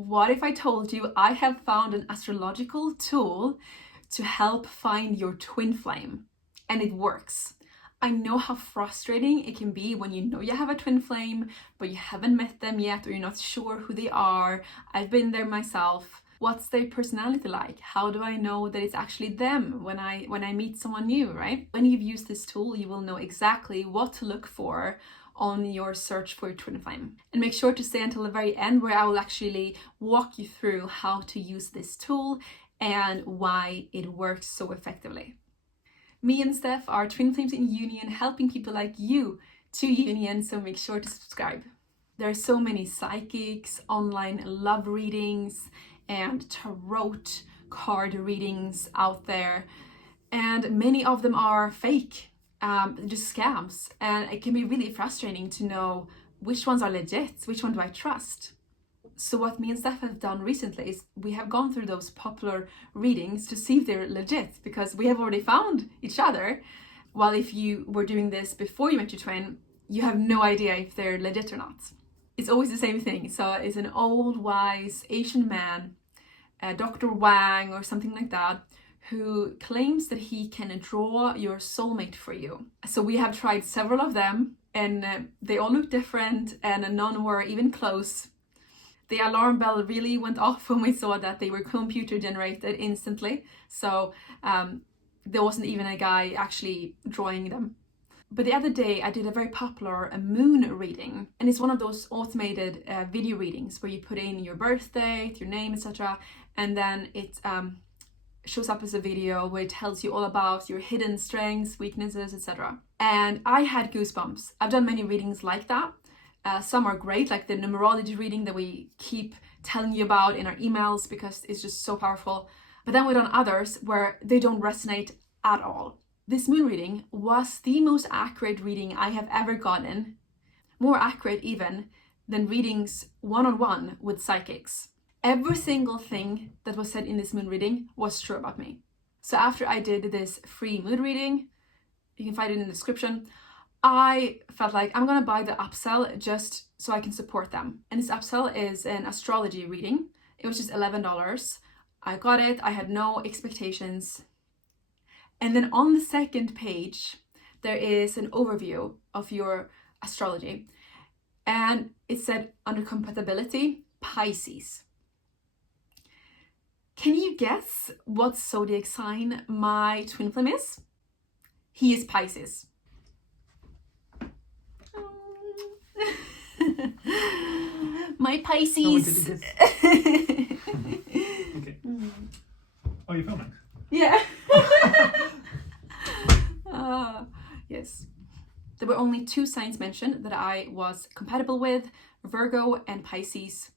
what if I told you I have found an astrological tool to help find your twin flame, and it works? I know how frustrating it can be when you know you have a twin flame, but you haven't met them yet, or you're not sure who they are. I've been there myself. What's their personality like? How do I know that it's actually them when I meet someone new, right? When you've used this tool, you will know exactly what to look for on your search for your twin flame. And make sure to stay until the very end, where I will actually walk you through how to use this tool and why it works so effectively. Me and Steph are twin flames in union, helping people like you to union, so make sure to subscribe. There are so many psychics, online love readings, and tarot card readings out there, and many of them are fake, just scams, and it can be really frustrating to know which ones are legit, which one do I trust. So what me and Steph have done recently is we have gone through those popular readings to see if they're legit, because we have already found each other. While if you were doing this before you met your twin, you have no idea if they're legit or not. It's always the same thing. So it's an old, wise Asian man, Dr. Wang or something like that, who claims that he can draw your soulmate for you. So we have tried several of them, and they all look different, and none were even close. The alarm bell really went off when we saw that they were computer generated instantly. So there wasn't even a guy actually drawing them. But the other day I did a very popular moon reading, and it's one of those automated video readings where you put in your birth date, your name, etc. And then it shows up as a video where it tells you all about your hidden strengths, weaknesses, etc. And I had goosebumps. I've done many readings like that. Some are great, like the numerology reading that we keep telling you about in our emails because it's just so powerful. But then we've done others where they don't resonate at all. This moon reading was the most accurate reading I have ever gotten, more accurate even than readings one-on-one with psychics. Every single thing that was said in this moon reading was true about me. So after I did this free moon reading, you can find it in the description, I felt like I'm gonna buy the upsell just so I can support them. And this upsell is an astrology reading. It was just $11. I got it, I had no expectations. And then on the second page, there is an overview of your astrology. And it said under compatibility, Pisces. Can you guess what zodiac sign my twin flame is? He is Pisces. My Pisces. Oh, okay. Oh, you're filming? Yeah. Yes. There were only 2 signs mentioned that I was compatible with, Virgo and Pisces.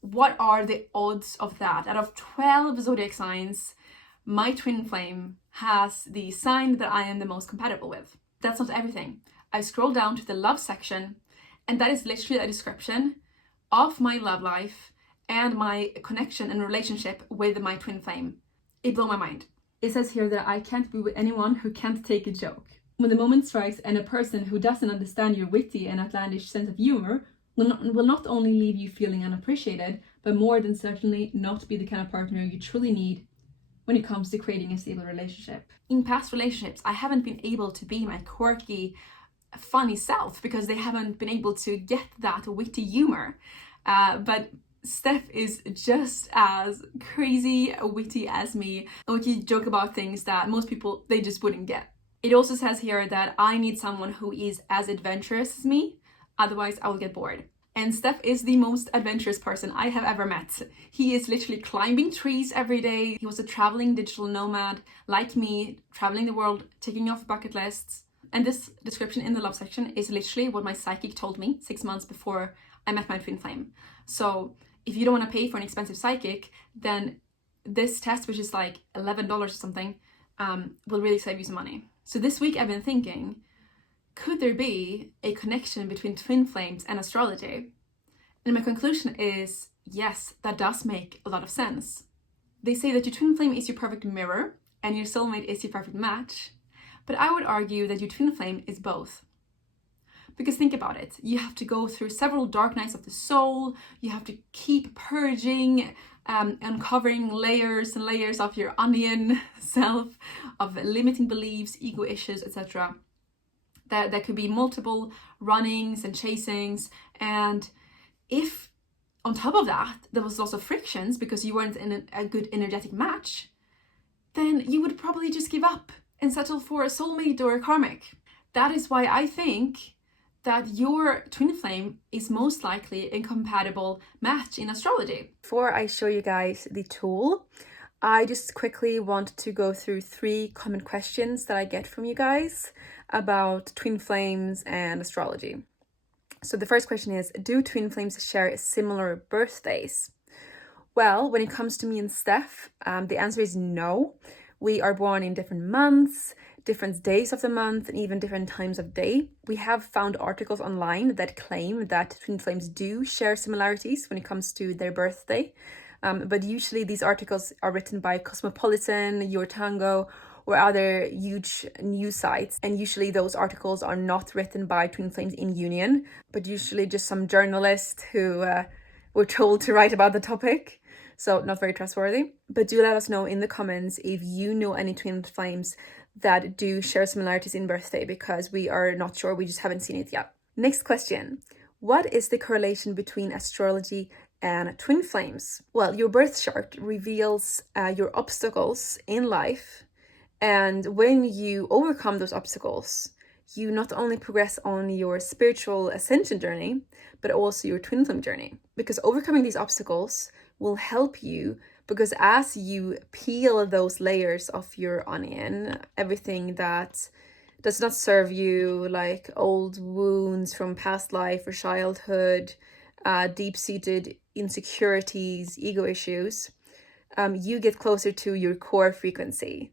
What are the odds of that? Out of 12 zodiac signs, my twin flame has the sign that I am the most compatible with. That's not everything. I scroll down to the love section, and that is literally a description of my love life and my connection and relationship with my twin flame. It blew my mind. It says here that I can't be with anyone who can't take a joke. When the moment strikes and a person who doesn't understand your witty and outlandish sense of humor will not only leave you feeling unappreciated, but more than certainly not be the kind of partner you truly need when it comes to creating a stable relationship. In past relationships, I haven't been able to be my quirky, funny self because they haven't been able to get that witty humor. But Steph is just as crazy witty as me, and we can joke about things that most people, they just wouldn't get. It also says here that I need someone who is as adventurous as me, otherwise I will get bored. And Steph is the most adventurous person I have ever met. He is literally climbing trees every day. He was a traveling digital nomad like me, traveling the world, ticking off bucket lists. And this description in the love section is literally what my psychic told me 6 months before I met my twin flame. So if you don't want to pay for an expensive psychic, then this test, which is like $11 or something, will really save you some money. So this week I've been thinking, could there be a connection between twin flames and astrology? And my conclusion is yes, that does make a lot of sense. They say that your twin flame is your perfect mirror and your soulmate is your perfect match, but I would argue that your twin flame is both. Because think about it, you have to go through several dark nights of the soul, you have to keep purging, uncovering layers and layers of your onion self, of limiting beliefs, ego issues, etc. There could be multiple runnings and chasings, and if on top of that there was lots of frictions because you weren't in a good energetic match, then you would probably just give up and settle for a soulmate or a karmic. That is why I think that your twin flame is most likely a compatible match in astrology. Before I show you guys the tool, I just quickly want to go through 3 common questions that I get from you guys about twin flames and astrology. So the first question is, do twin flames share similar birthdays? Well, when it comes to me and Steph, the answer is no. We are born in different months, different days of the month, and even different times of day. We have found articles online that claim that twin flames do share similarities when it comes to their birthday. But usually these articles are written by Cosmopolitan, Your Tango, or other huge news sites. And usually those articles are not written by twin flames in union, but usually just some journalists who were told to write about the topic. So not very trustworthy. But do let us know in the comments if you know any twin flames that do share similarities in birthday, because we are not sure, we just haven't seen it yet. Next question. What is the correlation between astrology and twin flames? Well, your birth chart reveals your obstacles in life, and when you overcome those obstacles, you not only progress on your spiritual ascension journey, but also your twin flame journey. Because overcoming these obstacles will help you, because as you peel those layers of your onion, everything that does not serve you, like old wounds from past life or childhood, deep-seated insecurities, ego issues, you get closer to your core frequency,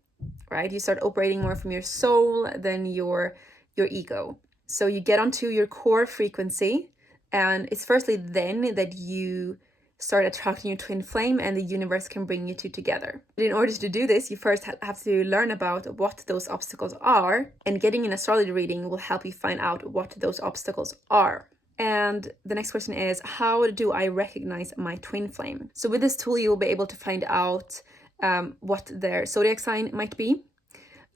right? You start operating more from your soul than your ego. So you get onto your core frequency, and it's firstly then that you start attracting your twin flame and the universe can bring you two together. But in order to do this, you first have to learn about what those obstacles are, and getting an astrology reading will help you find out what those obstacles are. And the next question is, how do I recognize my twin flame? So with this tool, you will be able to find out what their zodiac sign might be.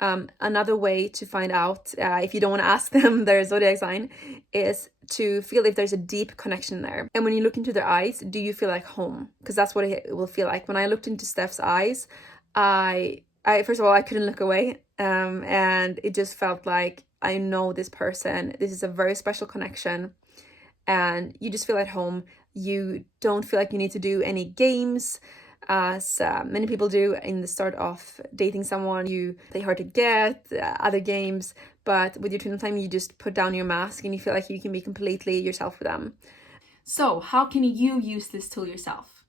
Another way to find out, if you don't want to ask them their zodiac sign, is to feel if there's a deep connection there. And when you look into their eyes, do you feel like home? Because that's what it will feel like. When I looked into Steph's eyes, I first of all, I couldn't look away. And it just felt like, I know this person. This is a very special connection. And you just feel at home. You don't feel like you need to do any games, as many people do in the start of dating someone. You play hard to get, other games, but with your twin flame, you just put down your mask and you feel like you can be completely yourself with them. So how can you use this tool yourself?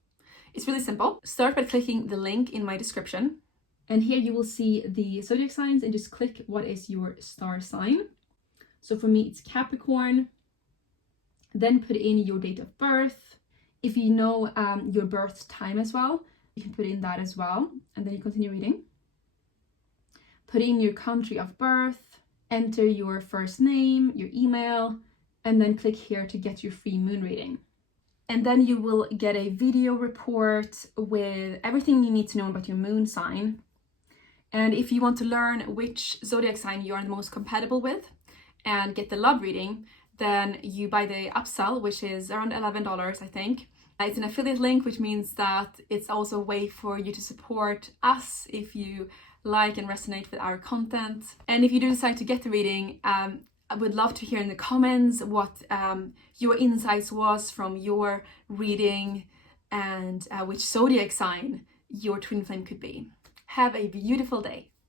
It's really simple. Start by clicking the link in my description, and here you will see the zodiac signs, and just click what is your star sign. So for me, it's Capricorn. Then put in your date of birth. If you know your birth time as well, you can put in that as well. And then you continue reading. Put in your country of birth, enter your first name, your email, and then click here to get your free moon reading. And then you will get a video report with everything you need to know about your moon sign. And if you want to learn which zodiac sign you are the most compatible with and get the love reading, then you buy the upsell, which is around $11, I think. It's an affiliate link, which means that it's also a way for you to support us if you like and resonate with our content. And if you do decide to get the reading, I would love to hear in the comments what your insights was from your reading, and which zodiac sign your twin flame could be. Have a beautiful day.